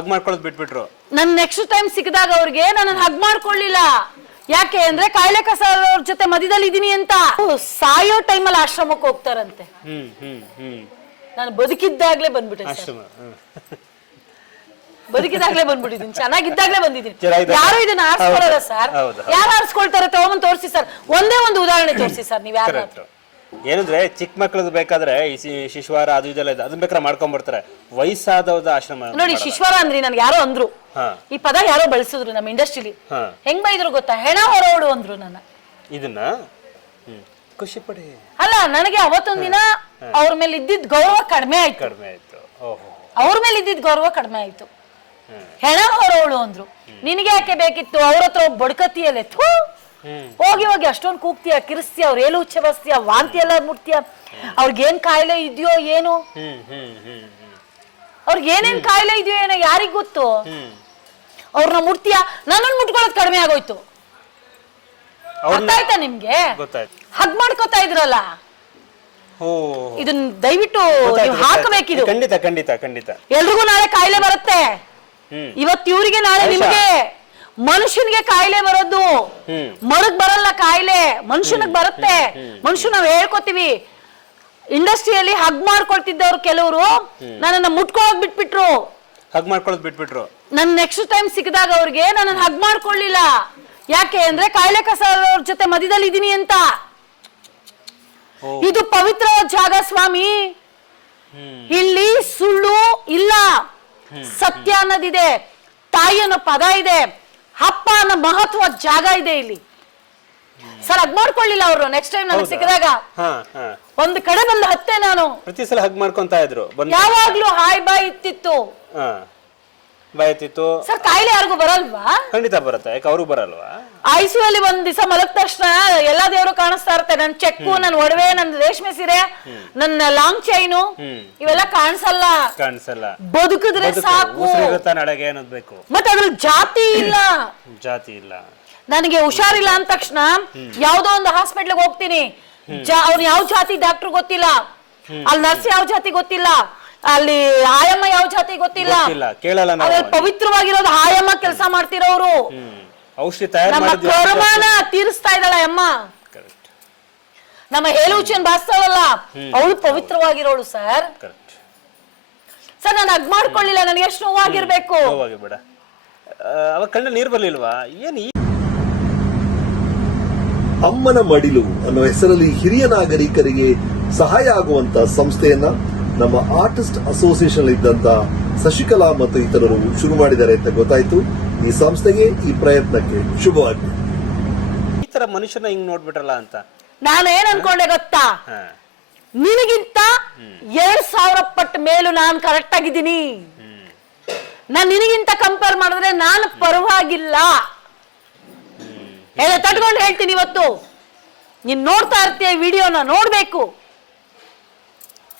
Hug ಮಾಡ್ಕೊಳ್ಳೋದು ಬಿಟ್ಬಿಟ್ರು. ನನ್ next time ಸಿಕ್ಕಿದಾಗ ಅವ್ರಿಗೆ ನನ್ನ ಹಗ್ ಮಾಡ್ಕೊಳ್ಳಿಲ್ಲ. ಯಾಕೆ ಅಂದ್ರೆ ಕಾಯಿಲೆ ಕಸ ಅವ್ರ ಜೊತೆ ಮಧ್ಯದಲ್ಲಿ ಇದೀನಿ ಅಂತ. ಸಾಯೋ ಟೈಮಲ್ಲಿ ಆಶ್ರಮಕ್ಕೆ ಹೋಗ್ತಾರಂತೆ. ನಾನು ಬದುಕಿದ್ದಾಗ್ಲೇ ಬಂದ್ಬಿಟ್ಟೆ. ಬದುಕಿದಾಗ್ಲೇ ಬಂದ್ಬಿಟ್ಟಿದ್ದೀನಿ, ಚೆನ್ನಾಗಿದ್ದಾಗ್ಲೇ ಬಂದಿದ್ದೀನಿ. ಯಾರು ಇದನ್ನ ಆರಿಸ್ಕೊಳ್ಳಲ್ಲ ಸರ್. ಯಾರು ಆರಿಸ್ಕೊಳ್ತಾರೆ? ತಗೊಂಡ್ ತೋರಿಸಿ ಸರ್, ಒಂದೇ ಒಂದು ಉದಾಹರಣೆ ತೋರಿಸಿ ಸರ್. ನೀವ್ ಯಾರು ಏನಂದ್ರೆ ಚಿಕ್ಕ ಮಕ್ಳದ್ ಬೇಕಾದ್ರೆ ಈ ಶಿಶುವಾರ ಅದು ಇದೆಲ್ಲ ಇದೆ, ಅದನ್ನ ಬೇಕಾದ್ರೆ ಮಾಡ್ಕೊಂಡ್ ಬರ್ತಾರೆ. ವಯಸ್ಸಾದವ್ರದ ಆಶ್ರಮ ನೋಡಿ. ಶಿಶುವಾರ ಅಂದ್ರಿ ನನ್ಗೆ ಯಾರೋ ಅಂದ್ರು, ಈ ಪದ ಯಾರೋ ಬಳಸಿದ್ರು ನಮ್ಮ ಇಂಡಸ್ಟ್ರಿಲಿ. ಹೆಂಗ್ ಬೈದ್ರು ಗೊತ್ತಾ? ಹೆಣ ಹೊರವಳು ಅಂದ್ರು ನನ್ನ. ಇದನ್ನ ಖುಷಿ ಪಡಿ ಅಲ್ಲ, ನನಗೆ ಅವತ್ತೊಂದಿನ ಅವ್ರ ಮೇಲೆ ಇದ್ದಿದ್ ಗೌರವ ಕಡಿಮೆ ಆಯ್ತು. ಅವ್ರ ಮೇಲೆ ಇದ್ದಿದ್ ಗೌರವ ಕಡಿಮೆ ಆಯ್ತು. ಹೆಣ ಹೊರವಳು ಅಂದ್ರು. ನಿನಗೆ ಯಾಕೆ ಬೇಕಿತ್ತು? ಅವ್ರ ಹತ್ರ ಬಡ್ಕತಿಯಲ್ಲೇ ಹೋಗಿ ಹೋಗಿ ಅಷ್ಟೊಂದು ಕೂಗ್ತೀಯ, ಕಿರಿಸ್ತೀಯ, ಅವ್ರ ಏಳು ಉಚ್ಚ ಬಸ್ತೀಯ, ವಾಂತಿ ಎಲ್ಲ ಮುಟ್ತೀಯ. ಅವ್ರಿಗೇನ್ ಕಾಯಿಲೆ ಇದೆಯೋ ಏನೋ, ಅವ್ರಿಗೆ ಏನೇನ್ ಕಾಯಿಲೆ ಇದೆಯೋ ಏನೋ ಯಾರಿಗ್ ಗೊತ್ತು. ಅವ್ರನ್ನ ಮುಟ್ತೀಯ. ನನ್ನನ್ನು ಮುಟ್ಕೊಳ್ಳೋದು ಕಡಿಮೆ ಆಗೋಯ್ತು. ಗೊತ್ತಾಯ್ತಾ ನಿಮ್ಗೆ? ಹಗ್ ಮಾಡ್ಕೋತಾ ಇದ್ರಲ್ಲ, ಇದನ್ನ ದಯವಿಟ್ಟು ಹಾಕಬೇಕಿದು. ಖಂಡಿತ ಖಂಡಿತ ಖಂಡಿತ. ಎಲ್ರಿಗೂ ನಾಳೆ ಕಾಯಿಲೆ ಬರುತ್ತೆ. ಇವತ್ತು ಇವ್ರಿಗೆ, ನಾಳೆ ನಿಮಗೆ. ಮನುಷ್ಯನಿಗೆ ಕಾಯಿಲೆ ಬರೋದು, ಮರಗ್ ಬರಲ್ಲ ಕಾಯಿಲೆ, ಮನುಷ್ಯನಿಗೆ ಬರುತ್ತೆ. ಮನುಷ್ಯ ನಾವ್ ಹೇಳ್ಕೊತೀವಿ. ಇಂಡಸ್ಟ್ರಿಯಲ್ಲಿ ಹಗ್ ಮಾಡ್ಕೊಳ್ತಿದ್ದವ್ರು ಕೆಲವರು ನನ್ನನ್ನ ಮುಟ್ಕೊಳ್ಳೋದ್ ಬಿಟ್ಬಿಟ್ರು. ಹಗ್ ಮಾಡ್ಕೊಳ್ಳೋದು ಬಿಟ್ಬಿಟ್ರು. ನನ್ ನೆಕ್ಸ್ಟ್ ಟೈಮ್ ಸಿಕ್ಕಿದಾಗ ಅವ್ರಿಗೆ ನನ್ನ ಹಗ್ ಮಾಡ್ಕೊಳ್ಳಿಲ್ಲ. ಯಾಕೆ ಅಂದ್ರೆ ಕಾಯಿಲೆ ಕಸ ಅವ್ರ ಜೊತೆ ಮಧ್ಯದಲ್ಲಿ ಇದೀನಿ ಅಂತ. ಇದು ಪವಿತ್ರ ಜಾಗ ಸ್ವಾಮಿ. ಇಲ್ಲಿ ಸುಳ್ಳು ಇಲ್ಲ, ಸತ್ಯ ಅನ್ನೋದಿದೆ, ತಾಯಿ ಅನ್ನೋ ಪದ ಇದೆ, ಹಪ್ಪ ಅನ್ನೋ ಮಹತ್ವ ಜಾಗ ಇದೆ ಇಲ್ಲಿ. ಸರ್ ಹಗ್ ಮಾಡ್ಕೊಳ್ಳಿಲ್ಲ ಅವರು. ನೆಕ್ಸ್ಟ್ ಟೈಮ್ ನನಗೆ ಸಿಕ್ಕಿದಾಗ ಒಂದ್ ಕಡೆ ಬಂದು ಹತ್ತೆ ನಾನು. ಪ್ರತಿ ಸಲ ಹಗ್ ಮಾಡ್ಕೊಂತ ಇದ್ರು. ಯಾವಾಗ್ಲೂ ಹಾಯ್ ಬಾಯ್ ಇತ್ತಿತ್ತು. ಬಾಯ್ತಿತ್ತು ಸರ್. ಕಾಯಿಲೆ ಯಾರಿಗೂ ಬರಲ್ವಾ? ಖಂಡಿತ ಬರುತ್ತೆ. ಯಾಕೆ ಅವ್ರಿಗೂ ಬರಲ್ವಾ? ಐಸು ಅಲ್ಲಿ ಒಂದ್ ದಿವಸ ಮಲಗ್ ತಕ್ಷಣ ಎಲ್ಲಾ ದೇವರು ಕಾಣಿಸ್ತಾ ಇರುತ್ತೆ. ನನ್ ಚೆಕ್ಕು, ನನ್ ಒಡವೆ, ನನ್ ರೇಷ್ಮೆ ಸೀರೆ, ನನ್ನ ಲಾಂಗ್ ಚೈನು, ಇವೆಲ್ಲ ಕಾಣಿಸಲ್ಲ. ಬದುಕಿದ್ರೆ ಸಾಕು. ಮತ್ತೆ ಅದ್ರಲ್ಲಿ ಜಾತಿ ಇಲ್ಲ. ನನಗೆ ಹುಷಾರಿಲ್ಲ ಅಂದ ತಕ್ಷಣ ಯಾವ್ದೋ ಒಂದು ಹಾಸ್ಪಿಟ್ಲಿಗೆ ಹೋಗ್ತೀನಿ. ಅವ್ರು ಯಾವ ಜಾತಿ ಡಾಕ್ಟರ್ ಗೊತ್ತಿಲ್ಲ, ಅಲ್ಲಿ ನರ್ಸ್ ಯಾವ ಜಾತಿ ಗೊತ್ತಿಲ್ಲ, ಅಲ್ಲಿ ಆಯಮ್ಮ ಯಾವ ಜಾತಿ ಗೊತ್ತಿಲ್ಲ. ಪವಿತ್ರವಾಗಿರೋದು ಆಯಮ್ಮ ಕೆಲಸ ಮಾಡ್ತಿರೋರು. ನಮ್ಮ ಕರ್ಮನ ತೀರಿಸ್ತಾ ಇದ್ದಾಳೆ ಅಮ್ಮ. ನಮ್ಮ ಹೇಳುಚನ್ ಬಾಸ್ತಾಳಲ್ಲ, ಅವಳು ಪವಿತ್ರವಾಗಿರೋಳು ಸರ್. ಸರ್ ನಾನು ಹಗ್ ಮಾಡ್ಕೊಳ್ಳಿಲ್ಲ, ನನಗೆ ಎಷ್ಟು ನೋವಾಗಿರ್ಬೇಕು. ಕಣ್ಣ ನೀರು ಬರ್ಲಿಲ್ವಾ? ಏನ್ ಅಮ್ಮನ ಮಡಿಲು ಅನ್ನೋ ಹೆಸರಲ್ಲಿ ಹಿರಿಯ ನಾಗರಿಕರಿಗೆ ಸಹಾಯ ಆಗುವಂತ ಸಂಸ್ಥೆಯನ್ನ ನಮ್ಮ ಆರ್ಟಿಸ್ಟ್ ಅಸೋಸಿಯೇಷನ್ ಇದ್ದಂತ ಶಶಿಕಲಾ ಮತ್ತು ಇತರರು ಶುರು ಮಾಡಿದ್ದಾರೆ ಅಂತ ಗೊತ್ತಾಯ್ತು. ಈ ಸಂಸ್ಥೆಗೆ, ಈ ಪ್ರಯತ್ನಕ್ಕೆ ಶುಭವಾಗಲಿ. ಈ ತರ ಮನುಷ್ಯನ ಹಿಂಗ್ ನೋಡ್ಬಿಟ್ರಲ್ಲ ಅಂತ ನಾನು ಏನ್ ಅನ್ಕೊಂಡೆ ಗೊತ್ತಾ? ನಿನಗಿಂತ 2000 ಪಟ್ಟು ಮೇಲೂ ನಾನು ಕರೆಕ್ಟ್ ಆಗಿದ್ದೀನಿ. ನಾನು ನಿನಗಿಂತ ಕಂಪೇರ್ ಮಾಡಿದ್ರೆ ನಾನು ಪರವಾಗಿಲ್ಲ. ತಟ್ಕೊಂಡು ಹೇಳ್ತೀನಿ. ಇವತ್ತು ನೀನ್ ನೋಡ್ತಾ ಇರ್ತೀಯ ವಿಡಿಯೋನ, ನೋಡ್ಬೇಕು.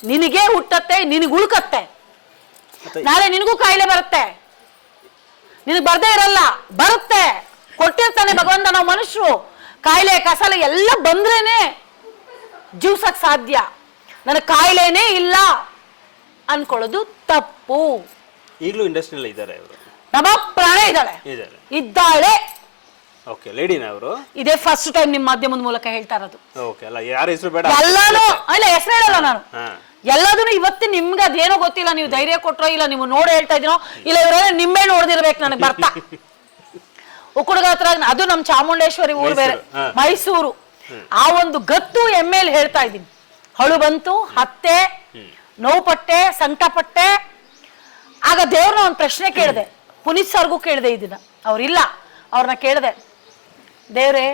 ನಿನಗೆ ಹುಟ್ಟತ್ತೆ, ನಿನಗೆ ಉಳ್ಕತ್ತೆ. ನಾಳೆ ನಿನಗೂ ಕಾಯಿಲೆ ಬರುತ್ತೆ. ನಿನಗೆ ಬರ್ದೇ ಇರಲ್ಲ, ಬರುತ್ತೆ. ಕೊಟ್ಟಿರ್ತಾನೆ ಭಗವಂತ. ನಾವು ಮನುಷ್ಯರು ಕಾಯಿಲೆ ಕಸಾಲ ಎಲ್ಲ ಬಂದ್ರೇನೆ ಜೀವ್ಸಕ್ ಸಾಧ್ಯ. ನನಗೆ ಕಾಯಿಲೆನೇ ಇಲ್ಲ ಅನ್ಕೊಳ್ಳೋದು ತಪ್ಪು. ಈಗಲೂ ಇಂಡಸ್ಟ್ರಿಯಲ್ಲಿ ಇದ್ದಾರೆ. ನಮ್ಮ ಪ್ರಾಣ ಇದ್ದಾಳೆ. ಇದೇ ಫಸ್ಟ್ ಟೈಮ್ ನಿಮ್ಮ ಮಾಧ್ಯಮದ ಮೂಲಕ ಹೇಳ್ತಾ ಇರೋದು. ಎಲ್ಲಾನು ಅಲ್ಲ, ಹೆಸರು ಹೇಳಲ್ಲ ನಾನು. ಎಲ್ಲದನ್ನು ಇವತ್ತು ನಿಮ್ಗೆ ಅದೇನೋ ಗೊತ್ತಿಲ್ಲ, ನೀವು ಧೈರ್ಯ ಕೊಟ್ರೋ ಇಲ್ಲ, ನೀವು ನೋಡಿ ಹೇಳ್ತಾ ಇದೀನೋ ಇಲ್ಲ, ಇವರೆಲ್ಲ ನಿಮ್ಮೆ ನೋಡ್ದಿರ್ಬೇಕು ನನಗೆ ಬರ್ತಾ. ಉಕ್ಕುಡ್ಗ ಹತ್ರ ಅದು ನಮ್ ಚಾಮುಂಡೇಶ್ವರಿ ಊರು ಬೇರೆ, ಮೈಸೂರು. ಆ ಒಂದು ಗತ್ತು ಎಮ್ಮೆಲ್ ಹೇಳ್ತಾ ಇದ್ದೀನಿ. ಹಳು ಬಂತು, ಹತ್ತೆ, ನೋವು ಪಟ್ಟೆ, ಸಂಕಟ ಪಟ್ಟೆ. ಆಗ ದೇವ್ರನ್ನ ಒಂದು ಪ್ರಶ್ನೆ ಕೇಳಿದೆ, ಪುನೀತ್ ಸರ್ಗೂ ಕೇಳಿದೆ ಇದನ್ನ. ಅವ್ರಿಲ್ಲ, ಅವ್ರನ್ನ ಕೇಳಿದೆ, ದೇವ್ರೆ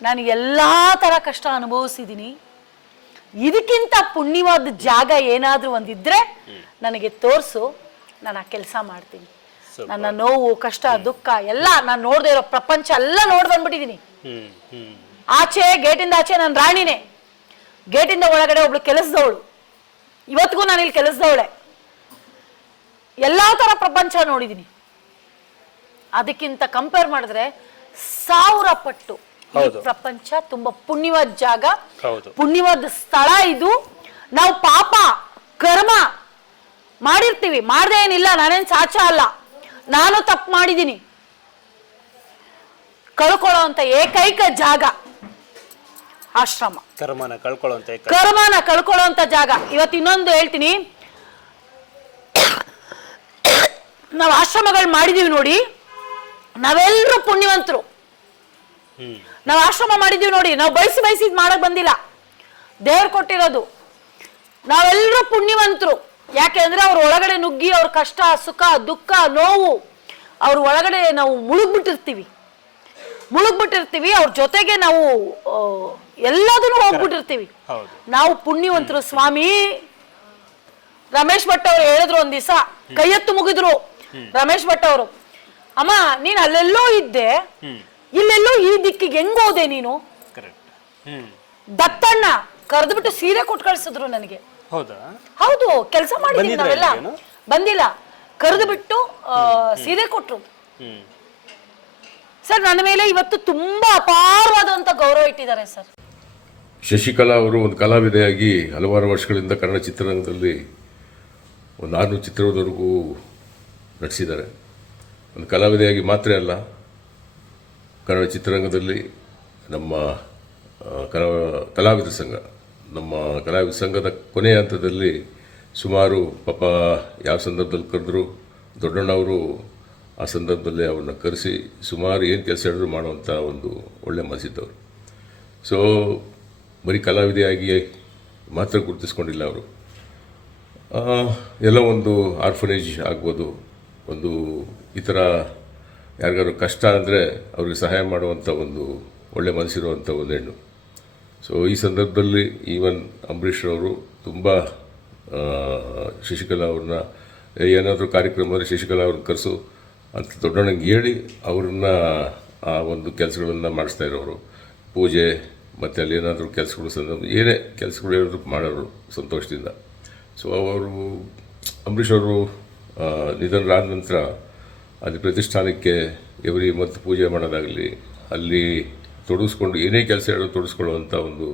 ನಾನು ಎಲ್ಲಾ ತರ ಕಷ್ಟ ಅನುಭವಿಸಿದೀನಿ, ಇದಕ್ಕಿಂತ ಪುಣ್ಯವಾದ ಜಾಗ ಏನಾದ್ರೂ ಒಂದಿದ್ರೆ ನನಗೆ ತೋರ್ಸು, ನಾನು ಆ ಕೆಲಸ ಮಾಡ್ತೀನಿ. ನನ್ನ ನೋವು, ಕಷ್ಟ, ದುಃಖ ಎಲ್ಲ ನಾನು ನೋಡ್ದೆ ಇರೋ ಪ್ರಪಂಚ ಎಲ್ಲ ನೋಡ್ ಬಂದ್ಬಿಟ್ಟಿದೀನಿ. ಆಚೆ, ಗೇಟಿಂದ ಆಚೆ ನಾನು ರಾಣಿನೇ, ಗೇಟಿಂದ ಒಳಗಡೆ ಒಬ್ಳು ಕೆಲಸದವಳು. ಇವತ್ತಿಗೂ ನಾನು ಇಲ್ಲಿ ಕೆಲಸದವಳೆ. ಎಲ್ಲಾ ತರ ಪ್ರಪಂಚ ನೋಡಿದೀನಿ. ಅದಕ್ಕಿಂತ ಕಂಪೇರ್ ಮಾಡಿದ್ರೆ 1000 ಪಟ್ಟು ಪ್ರಪಂಚ ತುಂಬಾ ಪುಣ್ಯವಾದ ಜಾಗ, ಪುಣ್ಯವಾದ ಸ್ಥಳ ಇದು. ನಾವು ಪಾಪ ಕರ್ಮ ಮಾಡಿರ್ತೀವಿ, ಮಾಡದೇ ಏನಿಲ್ಲ, ನಾನೇನ್ ಸಾಚ ಅಲ್ಲ. ನಾನು ತಪ್ಪು ಮಾಡಿದ್ದೀನಿ. ಕಳ್ಕೊಳ್ಳೋ ಅಂತ ಏಕೈಕ ಜಾಗ ಆಶ್ರಮ. ಕರ್ಮನ ಕಳ್ಕೊಳ್ಳೋ ಅಂತ ಜಾಗ. ಇವತ್ತು ಇನ್ನೊಂದು ಹೇಳ್ತೀನಿ, ನಾವು ಆಶ್ರಮಗಳು ಮಾಡಿದೀವಿ ನೋಡಿ, ನಾವೆಲ್ಲರೂ ಪುಣ್ಯವಂತರು. ನಾವು ಆಶ್ರಮ ಮಾಡಿದೀವಿ ನೋಡಿ, ನಾವು ಬಯಸಿ ಮಾಡಕ್ ಬಂದಿಲ್ಲ, ದೇವ್ರು ಕೊಟ್ಟಿರೋದು. ನಾವೆಲ್ಲರೂ ಪುಣ್ಯವಂತರು. ಯಾಕೆ ಅಂದ್ರೆ ಅವ್ರ ಒಳಗಡೆ ನುಗ್ಗಿ ಅವ್ರ ಕಷ್ಟ ಸುಖ ದುಃಖ ನೋವು ಅವ್ರ ಒಳಗಡೆ ನಾವು ಮುಳುಗ್ಬಿಟ್ಟಿರ್ತೀವಿ. ಅವ್ರ ಜೊತೆಗೆ ನಾವು ಎಲ್ಲದನ್ನು ಹೋಗ್ಬಿಟ್ಟಿರ್ತೀವಿ. ನಾವು ಪುಣ್ಯವಂತರು ಸ್ವಾಮಿ. ರಮೇಶ್ ಭಟ್ ಅವರು ಹೇಳಿದ್ರು ಒಂದ್ ದಿವಸ, ಕೈ ಎತ್ತು ಮುಗಿದ್ರು ರಮೇಶ್ ಭಟ್ ಅವರು, ಅಮ್ಮ ನೀನ್ ಅಲ್ಲೆಲ್ಲೋ ಇದ್ದೆ, ಇಲ್ಲೆಲ್ಲೋ ಈ ದಿಕ್ಕಿಗೆ ಹೆಂಗ್ ಹೋದೆ ನೀನು? ದತ್ತಣ್ಣ ಕರೆದ್ಬಿಟ್ಟು ಸೀರೆ ಕೊಟ್ಟು ಕಳ್ಸಿದ್ರು ನನಗೆ. ಹೌದು, ಕೆಲಸ ಮಾಡಿದೀವಿ ನಾವೆಲ್ಲ. ಬಂದಿಲ್ಲ, ಕರೆದು ಬಿಟ್ಟು ಸೀರೆ ಕೊಟ್ರು ಸರ್. ನನ್ನ ಮೇಲೆ ಇವತ್ತು ತುಂಬಾ ಅಪಾರವಾದಂತ ಗೌರವ ಇಟ್ಟಿದ್ದಾರೆ ಸರ್. ಶಶಿಕಲಾ ಅವರು ಒಂದು ಕಲಾವಿದೆಯಾಗಿ ಹಲವಾರು ವರ್ಷಗಳಿಂದ ಕನ್ನಡ ಚಿತ್ರರಂಗದಲ್ಲಿ ಒಂದು 600 ಚಿತ್ರದವರೆಗೂ ನಟಿಸಿದ್ದಾರೆ. ಒಂದು ಕಲಾವಿದೆಯಾಗಿ ಮಾತ್ರ ಅಲ್ಲ, ಕನ್ನಡ ಚಿತ್ರರಂಗದಲ್ಲಿ ನಮ್ಮ ಕಲಾವಿದರ ಸಂಘ, ನಮ್ಮ ಕಲಾವಿದ ಸಂಘದ ಕೊನೆಯ ಹಂತದಲ್ಲಿ ಸುಮಾರು ಪಾಪ ಯಾವ ಸಂದರ್ಭದಲ್ಲಿ ಕರೆದ್ರು, ದೊಡ್ಡಣ್ಣವರು ಆ ಸಂದರ್ಭದಲ್ಲಿ ಅವ್ರನ್ನ ಕರೆಸಿ ಸುಮಾರು ಏನು ಕೆಲಸ ಹೇಳಿದ್ರು ಮಾಡುವಂಥ ಒಂದು ಒಳ್ಳೆ ಮನಸ್ಸಿದ್ದವರು. ಸೊ ಬರೀ ಕಲಾವಿದೆಯಾಗಿ ಮಾತ್ರ ಗುರುತಿಸ್ಕೊಂಡಿಲ್ಲ ಅವರು. ಎಲ್ಲ ಒಂದು ಆರ್ಫನೇಜ್ ಆಗ್ಬೋದು, ಒಂದು ಈ ಥರ ಯಾರಿಗಾದ್ರು ಕಷ್ಟ ಅಂದರೆ ಅವ್ರಿಗೆ ಸಹಾಯ ಮಾಡುವಂಥ ಒಂದು ಒಳ್ಳೆ ಮನಸ್ಸಿರುವಂಥ ಒಂದು ಹೆಣ್ಣು. ಸೊ ಈ ಸಂದರ್ಭದಲ್ಲಿ ಈವನ್ ಅಂಬರೀಷ್ ಅವರು ತುಂಬ ಶಶಿಕಲಾ ಅವ್ರನ್ನ ಏನಾದರೂ ಕಾರ್ಯಕ್ರಮದಲ್ಲಿ ಶಶಿಕಲಾ ಅವ್ರನ್ನ ಕರೆಸು ಅಂತ ದೊಡ್ಡಣ್ಣಂಗೆ ಹೇಳಿ ಅವ್ರನ್ನ ಆ ಒಂದು ಕೆಲಸಗಳನ್ನು ಮಾಡಿಸ್ತಾ ಇರೋರು. ಪೂಜೆ ಮತ್ತು ಅಲ್ಲಿ ಏನಾದರೂ ಕೆಲಸಗಳು ಸಂದರ್ಭ ಏನೇ ಕೆಲಸಗಳು ಹೇಳಿದ್ರು ಮಾಡೋರು ಸಂತೋಷದಿಂದ. ಸೊ ಅವರು ಅಂಬರೀಷ್ ಅವರು ನಿಧನರಾದ ನಂತರ ಅಲ್ಲಿ ಪ್ರತಿಷ್ಠಾನಕ್ಕೆ ಎವ್ರಿ ಮಂತ್ ಪೂಜೆ ಮಾಡೋದಾಗಲಿ, ಅಲ್ಲಿ ತೊಡಗಿಸ್ಕೊಂಡು ಏನೇ ಕೆಲಸ ಹೇಳೋದು ತೊಡಗಿಸ್ಕೊಳ್ಳುವಂಥ ಒಂದು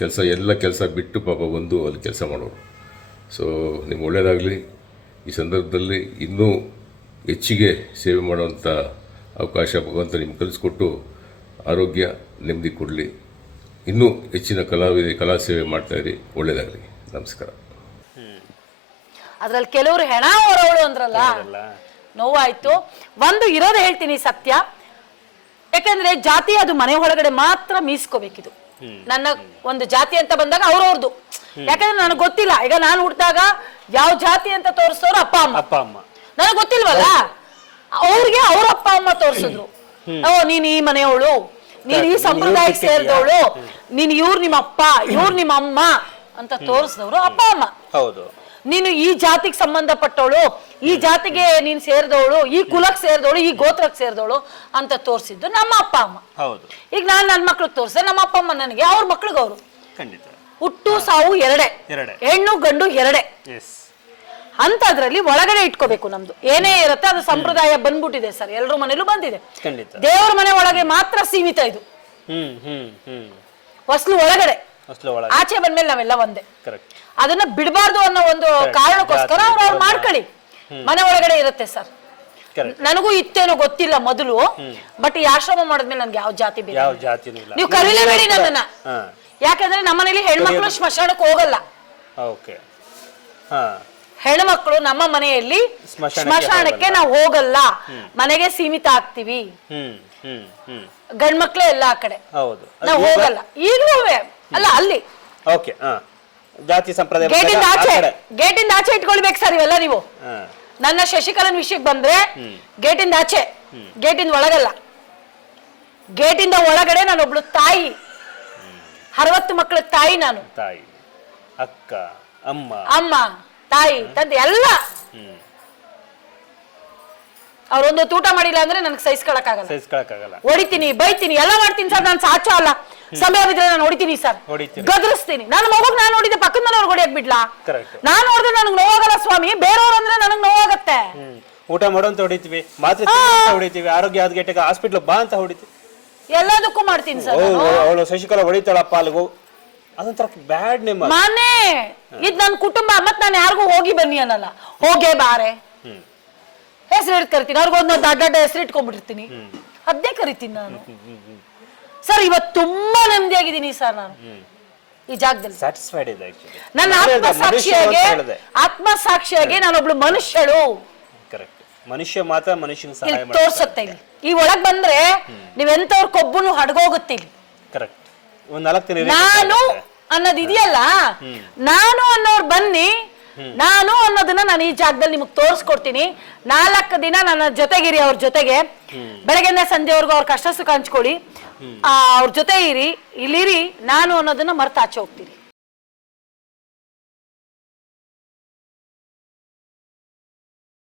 ಕೆಲಸ, ಎಲ್ಲ ಕೆಲಸ ಬಿಟ್ಟು ಪಾಪ ಬಂದು ಅಲ್ಲಿ ಕೆಲಸ ಮಾಡೋರು. ಸೊ ನಿಮ್ಗೆ ಒಳ್ಳೆಯದಾಗಲಿ. ಈ ಸಂದರ್ಭದಲ್ಲಿ ಇನ್ನೂ ಹೆಚ್ಚಿಗೆ ಸೇವೆ ಮಾಡುವಂಥ ಅವಕಾಶ ಭಗವಂತ ನಿಮ್ಗೆ ಕಲಿಸ್ಕೊಟ್ಟು ಆರೋಗ್ಯ ನೆಮ್ಮದಿ ಕೊಡಲಿ. ಇನ್ನೂ ಹೆಚ್ಚಿನ ಕಲಾ ಸೇವೆ ಮಾಡ್ತಾಯಿರಿ. ಒಳ್ಳೆಯದಾಗಲಿ. ನಮಸ್ಕಾರ. ಅದ್ರಲ್ಲಿ ಕೆಲವರು ಹೆಣ ಹೊರವಳು ಅಂದ್ರಲ್ಲ, ನೋವಾಯ್ತು. ಒಂದು ಇರೋದು ಹೇಳ್ತೀನಿ ಸತ್ಯ, ಯಾಕಂದ್ರೆ ಜಾತಿ ಅದು ಮನೆ ಒಳಗಡೆ ಮಾತ್ರ ಮೀಸ್ಕೋಬೇಕಿದು. ನನ್ನ ಒಂದು ಜಾತಿ ಅಂತ ಬಂದಾಗ ಅವ್ರವ್ರದ್ದು, ಯಾಕಂದ್ರೆ ನನಗೆ ಗೊತ್ತಿಲ್ಲ. ಈಗ ನಾನು ಹುಟ್ಟಿದಾಗ ಯಾವ ಜಾತಿ ಅಂತ ತೋರಿಸೋರು ಅಪ್ಪ ಅಮ್ಮ, ನನಗೆ ಗೊತ್ತಿಲ್ವಲ್ಲ. ಅವ್ರಿಗೆ ಅವ್ರ ಅಪ್ಪ ಅಮ್ಮ ತೋರಿಸಿದ್ರು, ಓ ನೀನ್ ಈ ಮನೆಯವಳು, ನೀನ್ ಈ ಸಂಪ್ರದಾಯಕ್ಕೆ ಸೇರಿದವಳು, ನೀನ್ ಇವ್ರು ನಿಮ್ಮ ಅಪ್ಪ ಇವ್ರು ನಿಮ್ಮ ಅಮ್ಮ ಅಂತ ತೋರಿಸಿದವರು ಅಪ್ಪ ಅಮ್ಮ. ಹೌದು, ನೀನು ಈ ಜಾತಿಗೆ ಸಂಬಂಧಪಟ್ಟವಳು, ಈ ಜಾತಿಗೆ ನೀನ್ ಸೇರಿದವಳು, ಈ ಕುಲಕ್ಕೆ ಸೇರಿದವಳು, ಈ ಗೋತ್ರಕ್ಕೆ ಸೇರಿದವಳು ಅಂತ ತೋರಿಸಿದ್ದು ನಮ್ಮ ಅಪ್ಪ ಅಮ್ಮ. ಈಗ ನಾನ್ ನನ್ನ ಮಕ್ಳಿಗೆ ತೋರಿಸಿದೆ, ನಮ್ಮ ಅಪ್ಪ ಅಮ್ಮ ನನಗೆ, ಅವ್ರ ಮಕ್ಳಿಗೆ ಅವರು. ಹುಟ್ಟು ಸಾವು ಎರಡೇ, ಹೆಣ್ಣು ಗಂಡು ಎರಡೇ. ಅಂತದ್ರಲ್ಲಿ ಒಳಗಡೆ ಇಟ್ಕೋಬೇಕು. ನಮ್ದು ಏನೇ ಇರುತ್ತೆ ಅದು ಸಂಪ್ರದಾಯ ಬಂದ್ಬಿಟ್ಟಿದೆ ಸರ್, ಎಲ್ರ ಮನೇಲೂ ಬಂದಿದೆ. ದೇವ್ರ ಮನೆ ಒಳಗೆ ಮಾತ್ರ ಸೀಮಿತ ಇದು. ಹೊಸ್ಲು ಒಳಗಡೆ, ಆಚೆ ಬಂದ್ಮೇಲೆ ನಾವೆಲ್ಲ ಒಂದೇ. ಅದನ್ನ ಬಿಡಬಾರ್ದು ಅನ್ನೋ ಒಂದು ಕಾರಣಕ್ಕೋಸ್ಕರ ಅವ್ರು ಮಾಡ್ಕೊಳ್ಳಿ. ಮನೆ ಒಳಗಡೆ ಇರುತ್ತೆ ಸರ್. ನನಗೂ ಇತ್ತೇನೋ ಗೊತ್ತಿಲ್ಲ ಮೊದಲು, ಬಟ್ ಈ ಆಶ್ರಮ ಮಾಡಿದ್ಮೇಲೆ ನನ್ಗೆ ಯಾವ ಜಾತಿ ಬೇಕು ನೀವು ಕರೀಲೇಬೇಡಿ ನನ್ನನ್ನ. ಯಾಕಂದ್ರೆ ನಮ್ಮನೇಲಿ ಹೆಣ್ಮಕ್ಳು ಸ್ಮಶಾನಕ್ಕೆ ಹೋಗಲ್ಲ. ಹೆಣ್ಮಕ್ಳು ನಮ್ಮ ಮನೆಯಲ್ಲಿ ಸ್ಮಶಾನಕ್ಕೆ ನಾವು ಹೋಗಲ್ಲ, ಮನೆಗೆ ಸೀಮಿತ ಆಗ್ತೀವಿ. ಗಂಡ್ಮಕ್ಳೇ ಎಲ್ಲ ಆ ಕಡೆ, ನಾವು ಹೋಗಲ್ಲ. ಈಗಲೂ ಅಲ್ಲ, ಅಲ್ಲಿ ಜಾತಿ ಸಂಪ್ರದಾಯ ಗೇಟಿಂದ ಆಚೆ ಇಟ್ಕೊಳ್ಬೇಕು ಸರ್ ಇವೆಲ್ಲ. ನೀವು ನನ್ನ ಶಶಿಕಲನ್ ವಿಷಯಕ್ಕೆ ಬಂದ್ರೆ ಗೇಟಿಂದ ಆಚೆ, ಗೇಟಿಂದ ಒಳಗಲ್ಲ. ಗೇಟಿಂದ ಒಳಗಡೆ ನಾನೊಬ್ಳು ತಾಯಿ, 60 ಮಕ್ಕಳ ತಾಯಿ ನಾನು. ತಾಯಿ, ಅಕ್ಕ, ಅಮ್ಮ, ತಾಯಿ, ತಂದೆ ಎಲ್ಲ. ಅವ್ರೊಂದು ಊಟ ಮಾಡಿಲ್ಲ ಅಂದ್ರೆ ನನಗೆ ಸಹಿಸ್ಕೊಳಕ್ಕಾಗಲ್ಲ. ಹೊಡಿತೀನಿ, ಬೈತೀನಿ, ಎಲ್ಲ ಮಾಡ್ತೀನಿ ಸರ್. ನಾನು ಸಾಚ ಅಲ್ಲ, ಸಮಯ ಬಿದ್ರೆ ನಾನು ಹೊಡಿತೀನಿ ಸರ್, ಗದರಿಸ್ತೀನಿ. ನನ್ನ ಮಗಗ್ ನಾನು ನೋಡಿದ್ದೆ, ಪಕ್ಕದ ಮನೆಯವ್ರು ಹೊಡಿಯಕ್ ಬಿಡ್ಲಾ? ನಾನ್ ನೋಡಿದ್ರೆ ನನಗೆ ನೋವಾಗಲ್ಲ ಸ್ವಾಮಿ, ಬೇರೆಯವ್ರು ಅಂದ್ರೆ ನನಗೆ ನೋವಾಗತ್ತೆ. ಊಟ ಮಾಡೋಂತ ಹೊಡಿತೀವಿ, ಮಾತ್ರೆ ಹೊಡಿತೀವಿ, ಆರೋಗ್ಯ ಹದಗೆಟ್ಟಾಗ ಹಾಸ್ಪಿಟ್ಲ್ ಬಾ ಅಂತ ಹೊಡಿತೀವಿ, ಎಲ್ಲದಕ್ಕೂ ಮಾಡ್ತೀನಿ ಸರ್. ಅವಳು ಶಶಿಕಲಾ ಹೊಡಿತಾಳಪ್ಪ ಅಲ್ಲಿಗೂ, ಅದೊಂಥರ ಬ್ಯಾಡ್ ನೇಮ್. ಮನೆ ಇದ್ ನನ್ನ ಕುಟುಂಬ, ಮತ್ ನಾನು ಯಾರಿಗೂ ಹೋಗಿ ಬನ್ನಿ ಅನ್ನಲ್ಲ, ಹೋಗೇ ಬಾರೆ. ಹೆಸರು ಕರಿತೀನಿ, ಅವ್ರಿಗೊಂದು ದೊಡ್ಡ ಹೆಸರು ಇಟ್ಕೊಂಡ್ಬಿಟ್ಟಿರ್ತೀನಿ, ಅದೇ ಕರಿತೀನಿ ನಾನು. ಸರ್ ಇವತ್ತು ತುಂಬಾ ನೆಮ್ಮದಿಯಾಗಿದ್ದೀನಿ ಸರ್ ನಾನು ಈ ಜಾಗದಲ್ಲಿ. ಸ್ಯಾಟಿಸ್ಫೈಡ್ ಇದೆ actually. ನನ್ನ ಆತ್ಮಸಾಕ್ಷಿಯಾಗಿ ನಾನೊಬ್ಳು ಮನುಷ್ಯಳು. ಕರೆಕ್ಟ್. ಮನುಷ್ಯ ಮಾತ್ರ ಮನುಷ್ಯನಿಗೆ ಸಹಾಯ ಇಲ್ಲಿ ತೋರ್ಸುತ್ತೆ. ಇಲ್ಲಿ ಈ ಒಳಗ್ ಬಂದ್ರೆ ನೀವೆಂತವ್ರ ಕೊಬ್ಬುನು ಹಡ್ಗೋಗುತ್ತೆ ಇಲ್ಲಿ. ಕರೆಕ್ಟ್. ಒಂದ್ 4 ದಿನ ನಾನು ಅನ್ನೋದು ಇದೆಯಲ್ಲ, ನಾನು ಅನ್ನೋರು ಬನ್ನಿ, ನಾನು ಅನ್ನೋದನ್ನ ನಾನು ಈ ಜಾಗದಲ್ಲಿ ನಿಮಗೆ ತೋರಿಸ್ಕೊಡ್ತೀನಿ. 4 ದಿನ ನನ್ನ ಜೊತೆಗಿರಿ, ಅವ್ರ ಜೊತೆಗೆ ಬೆಳಗ್ಗೆಯಿಂದ ಸಂಜೆವರೆಗೂ ಅವ್ರ ಕಷ್ಟ ಸುಖ ಹಂಚ್ಕೊಳ್ಳಿ, ಅವ್ರ ಜೊತೆ ಇರಿ, ಇಲ್ಲಿರಿ, ನಾನು ಅನ್ನೋದನ್ನ ಮರ್ತು ಆಚೆ ಹೋಗ್ತೀನಿ.